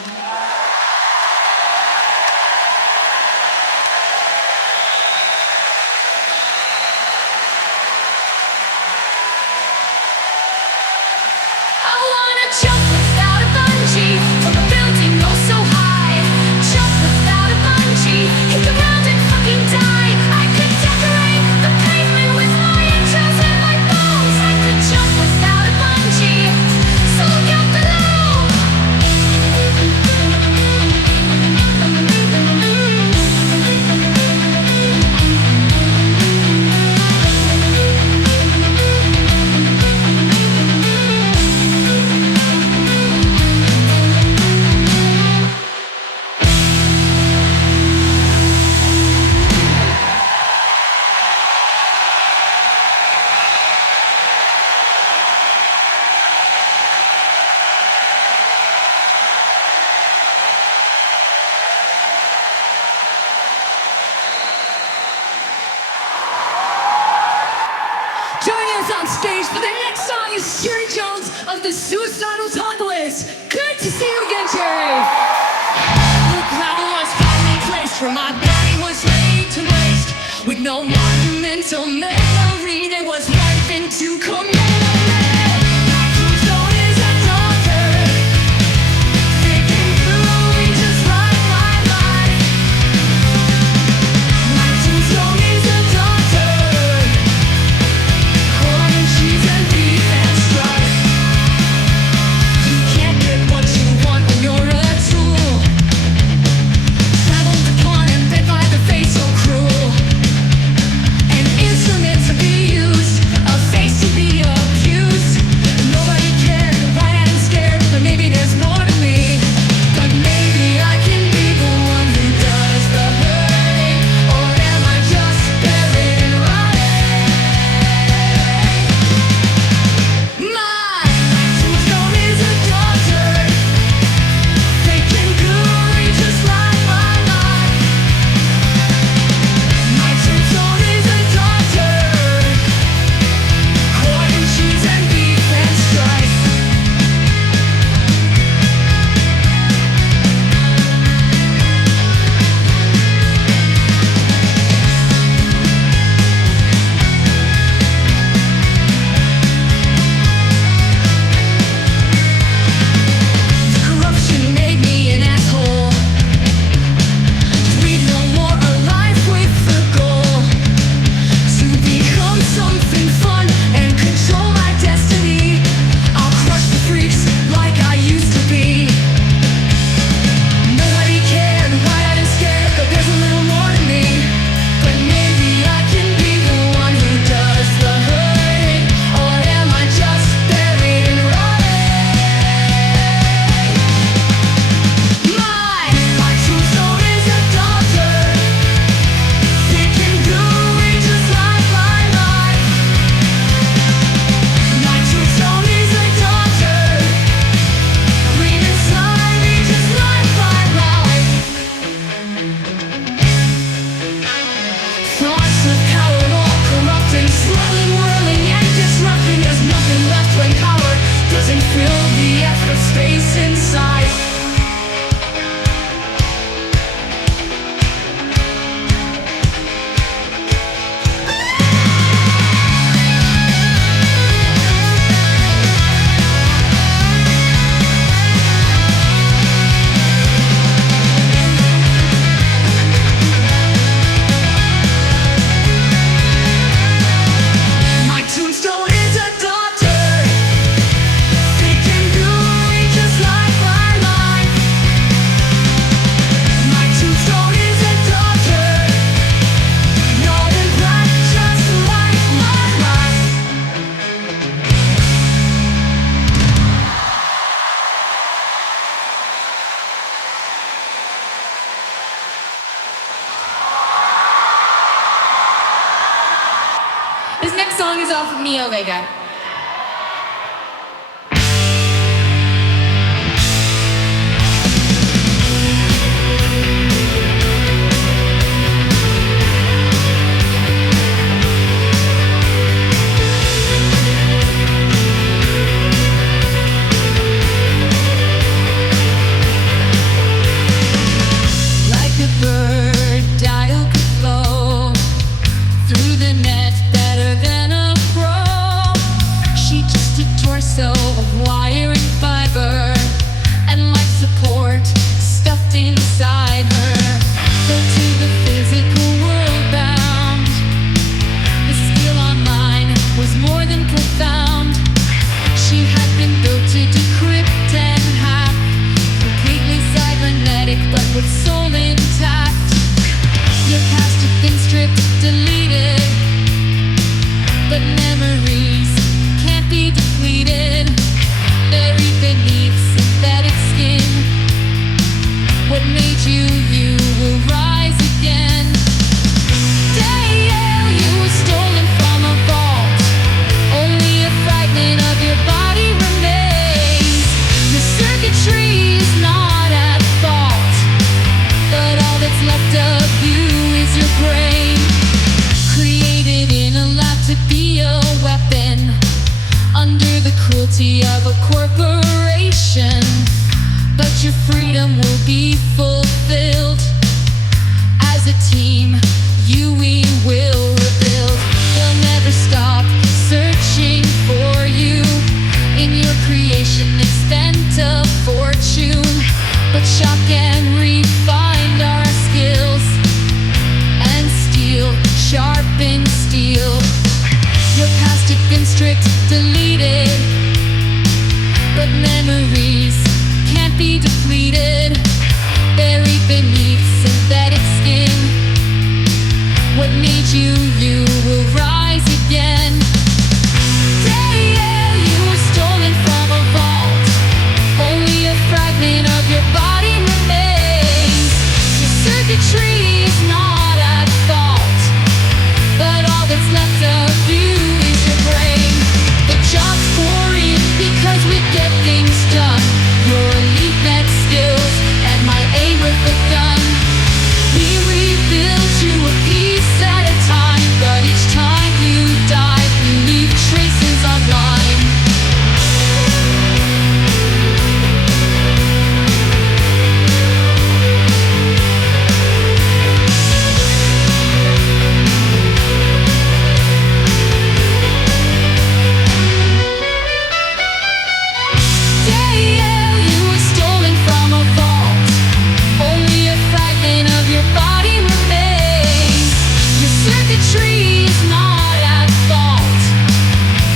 On stage for the next song is Jerry Jones of the Suicidal Toddlers. Good to see you again, Jerry. The ground was finally placed where my body was laid to waste. With no monumental memory, there was life into commemorate. My tombstone is a daughter, thinking through me just like my life. My tombstone is a daughter. She's a thief and strife. You can't get what you want when you're a tool. Traveled upon and bit by the face so cruel. An instrument to be used, a face to be abused. next song is off of Mio Vega. Like a bird, dial could flow through the net better than a pro. She just a torso of wire and fiber, and life support stuffed inside her. Though to the physical world bound, the skill online was more than profound. She had been built to decrypt and hack, completely cybernetic but with soul intact. Your past had been stripped, deleted, but memories can't be depleted. Buried beneath synthetic skin, what made you, you will rise again. Tair, you were stolen from a vault. Only a fragment of your body remains. The circuitry is not at fault, but all that's left of you is your brain. Created in a lab to be a weapon, under the cruelty of a corporation. But your freedom will be fulfilled. As a team, we will rebuild. They'll never stop searching for you. In your creation they spent a fortune, but shock and refined our skills, and steel sharpened steel. Your past had been strict, deleted, but memories can't be depleted. Buried beneath synthetic skin, what made you, you will rise again. Tair, you were stolen from a vault. Only a fragment of your body remains. Your circuitry is not at fault, but all that's left of you is your brain. The job's boring because we get things done. Your elite net skills and my aim with the gun. We rebuild you a piece at a time, but each time you die, you leave traces online. Tair, you were stolen from a vault. Only a fragment of your body remains. Your circuitry is not at fault,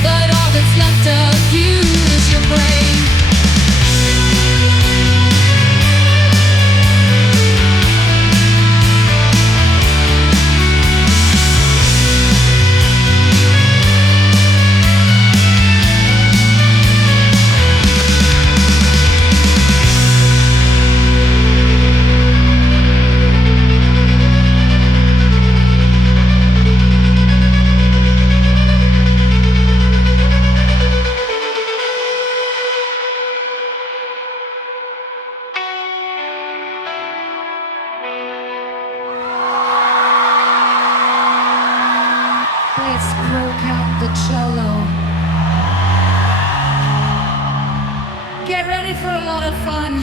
but all that's left of you is your brain. Let's broke out the cello. Get ready for a lot of fun.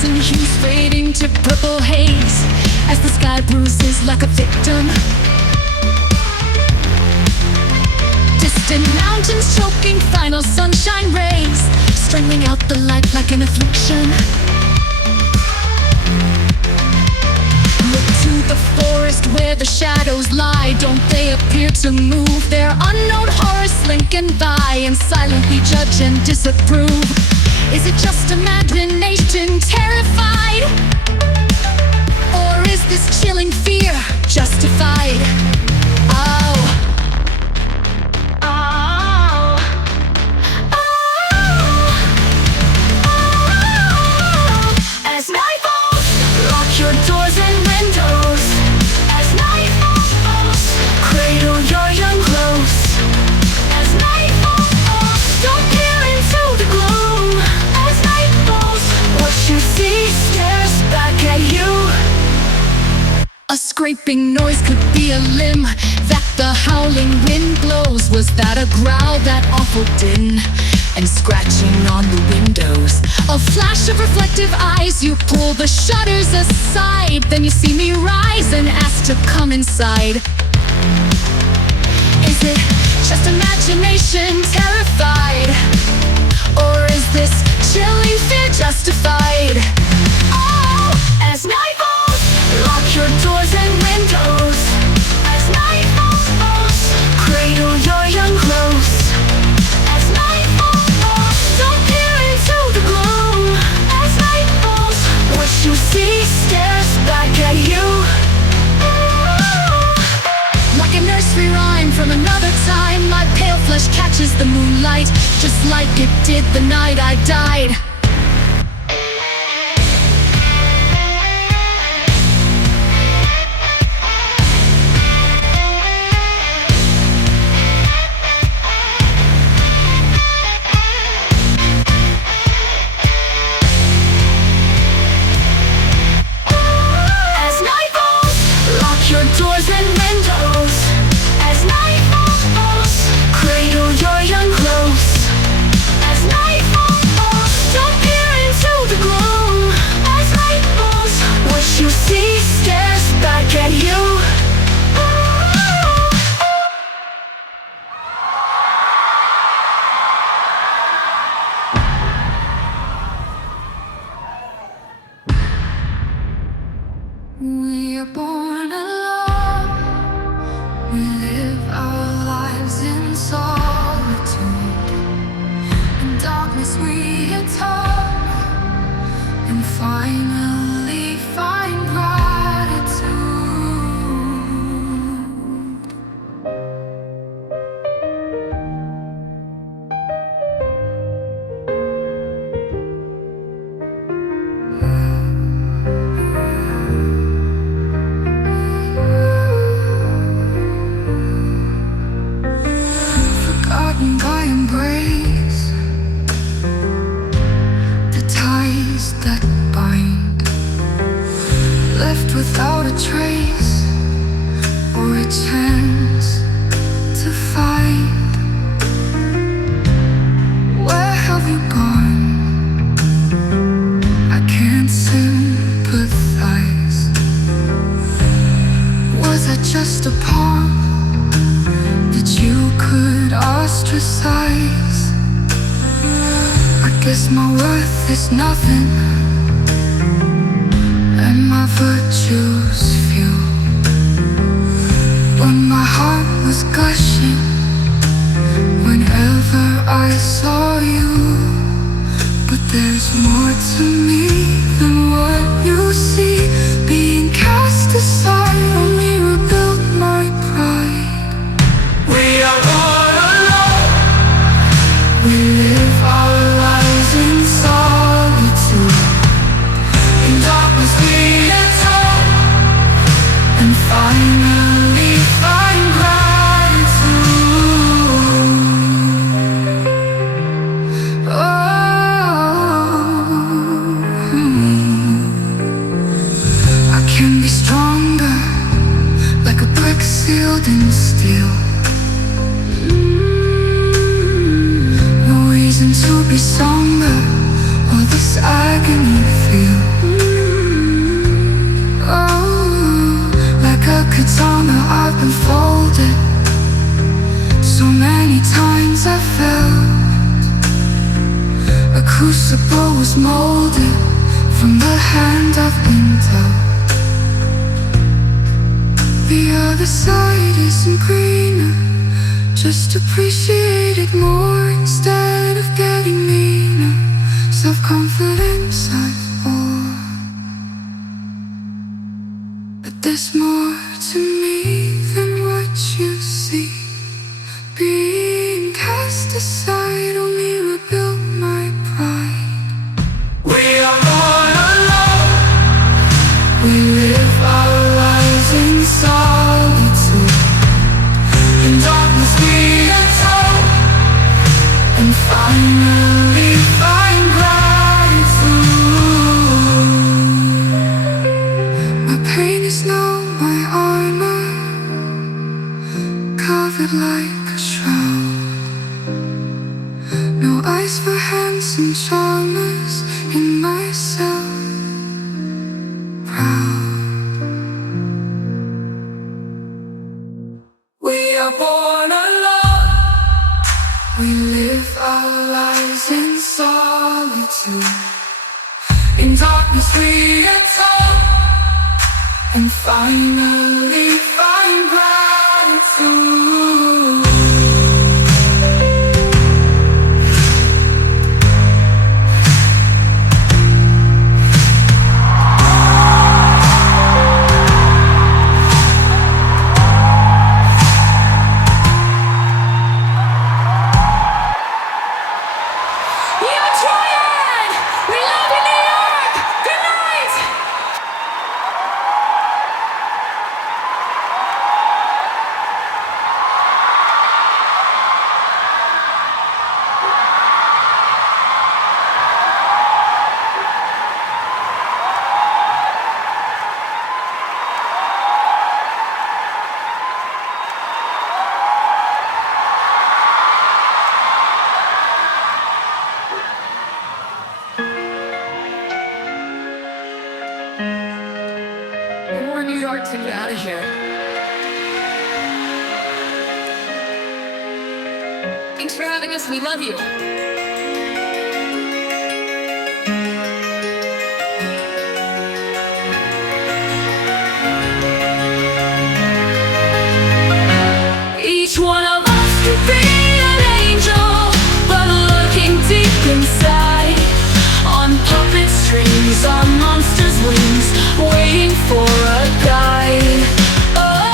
crimson hues fading to purple haze as the sky bruises like a victim. Distant mountains choking final sunshine rays, strangling out the light like an affliction. Look to the forest where the shadows lie. Don't they appear to move? Their unknown horrors slinking by and silently judge and disapprove. Is it just imagination terrified? Or is this chilling fear justified? Oh. Oh. Oh. Oh. As night falls, lock your doors and windows. As night falls, cradle your young close. As night falls, don't peer into the gloom. As night falls, what you see stares back at you. A scraping noise could be a limb that the howling wind blows. Was that a growl, that awful din, and scratching on the windows? A flash of reflective eyes, you pull the shutters aside. Then you see me rise and ask to come inside. Is it just imagination terrified? Or is this chilling fear justified? Oh, as night falls, lock your doors and windows. As night falls, cradle your young close. As night falls, don't peer into the gloom. As night falls, what you see stares back at you. Like a nursery rhyme from another time, my pale flesh catches the moonlight, just like it did the night I died. As night falls, lock your doors and windows. As night falls, cradle your young close. As night falls, don't peer into the gloom. As night falls, what you see stares back at you. We are born alone. We live our lives in solitude. In darkness we atone and finally find gratitude. Forgotten by embrace, the ties that bind, left without a trace or a chance to find. Where have you gone? I can't sympathize. Was I just a pawn that you could ostracize? I guess my worth is nothing, and my virtues few. But my heart was gushing whenever I saw you. But there's more to me than what you see. Being cast aside only rebuilt my pride. We are all alone. We live our lives in solitude. In darkness we atone And finally find gratitude. Oh, I can be stronger, like a brick sealed in steel. No reason to be somber, all this agony feel. unfolded. So many times I felt a crucible was molded from the hand I've been dealt. The other side isn't greener, just appreciate it more instead of getting meaner. Self-confidence I've bore, but there's more to me than what you see. Being cast aside only rebuilt my pride. We are born alone. We live our lives in solitude. In darkness we atone, And finally find gratitude. My pain is now my armor, covered like a shroud. No eyes for handsome charmers in myself proud. we are born alone. We live our lives in solitude. In darkness we atone, And finally find gratitude. we are Triad. We love you, New York. Good night. We're in New York to get out of here. Thanks for having us. We love you. Each one of us could be an angel, but looking deep inside, on puppet strings, on monsters' wings, waiting for a guide. Oh,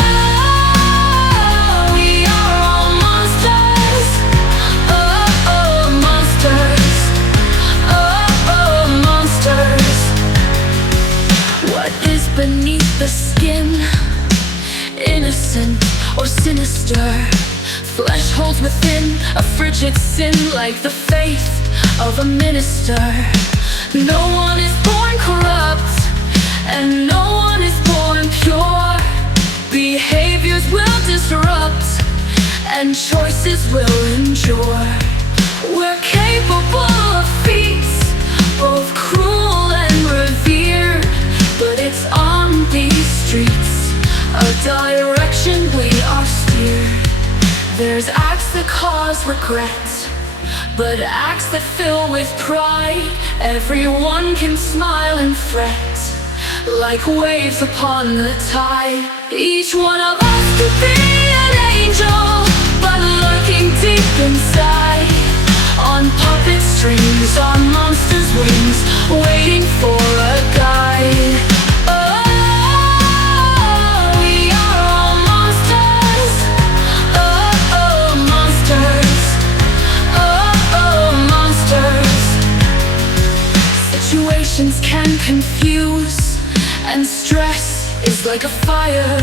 we are all monsters. Oh, oh, monsters. Oh, oh, monsters. What is beneath the skin? Innocent or sinister? Flesh holds within a frigid sin, like the faith of a minister. No one is born corrupt, and no one is born pure. Behaviors will disrupt, and choices will endure. We're capable of feats, both cruel and revered, but it's on these streets a direction we are steered. There's acts that cause regret, but acts that fill with pride. Everyone can smile and fret, like waves upon the tide. Each one of us could be an angel, but lurking deep inside, on puppet strings, on monsters' wings, waiting for a guide. Oh, we are all monsters. Oh, oh, monsters. Oh, oh, monsters. Situations can confuse, and stress is like a fire.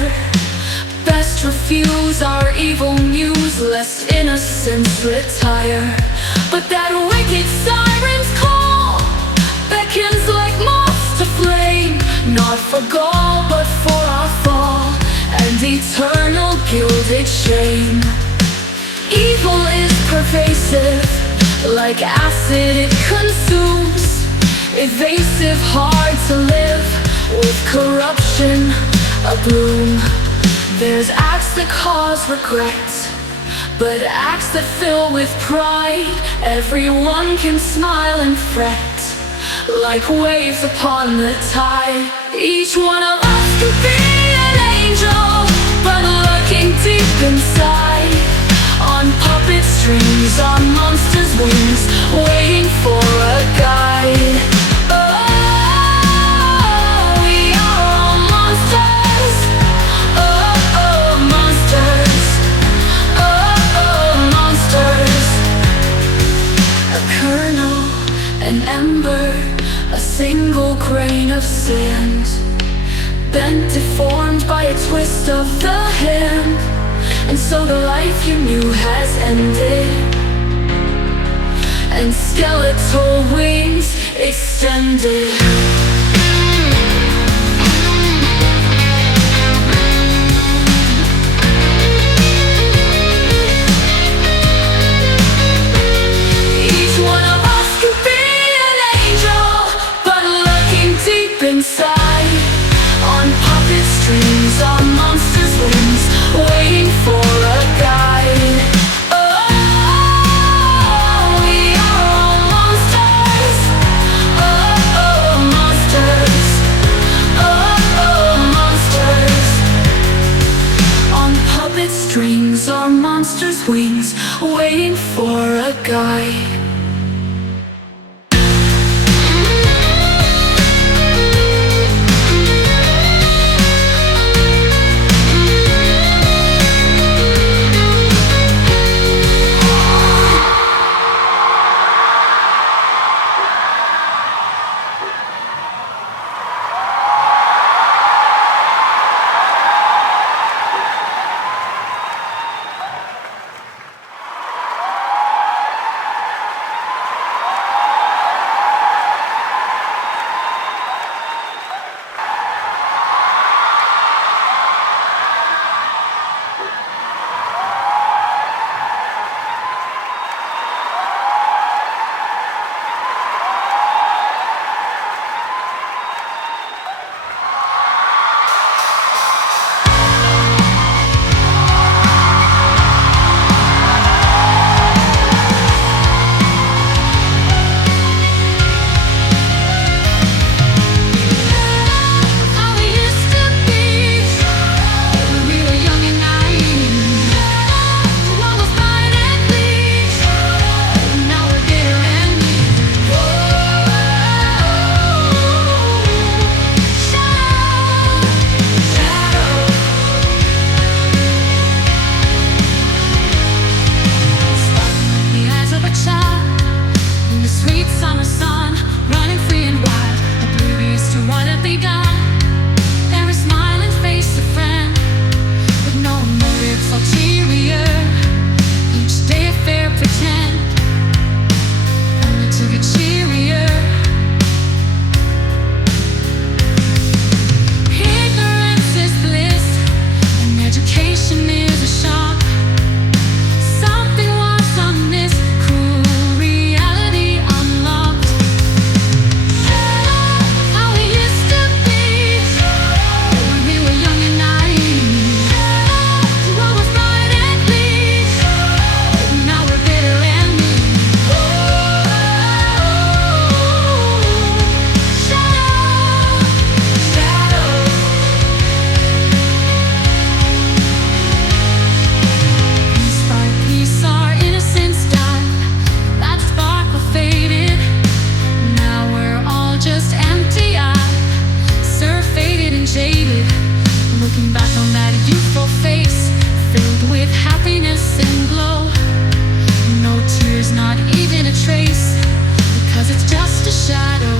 Best refuse our evil muse, lest innocence retire. But that wicked siren's call beckons like moths to flame, not for gall, but for our fall, and eternal gilded shame. Evil is pervasive, like acid it consumes, evasive, hard to live, with corruption abloom. There's acts that cause regret, but acts that fill with pride. Everyone can smile and fret, like waves upon the tide. Each one of us could be an angel, but lurking deep inside, on puppet strings, on monsters' wings, waiting for a guide. Oh, we are all monsters. Oh, oh, monsters. Oh, oh, monsters. A kernel, an ember, a single grain of sand, bent, deformed by a twist of the hand. And so the life you knew has ended, and skeletal wings extended. Each one of us could be an angel, but lurking deep inside, on puppet strings, on monsters' wings, waiting for a guide. Oh, we are all monsters. Oh, oh, monsters. Oh, oh, monsters. On puppet strings, on monsters' wings, waiting for a guide. Not even a trace, because it's just a shadow.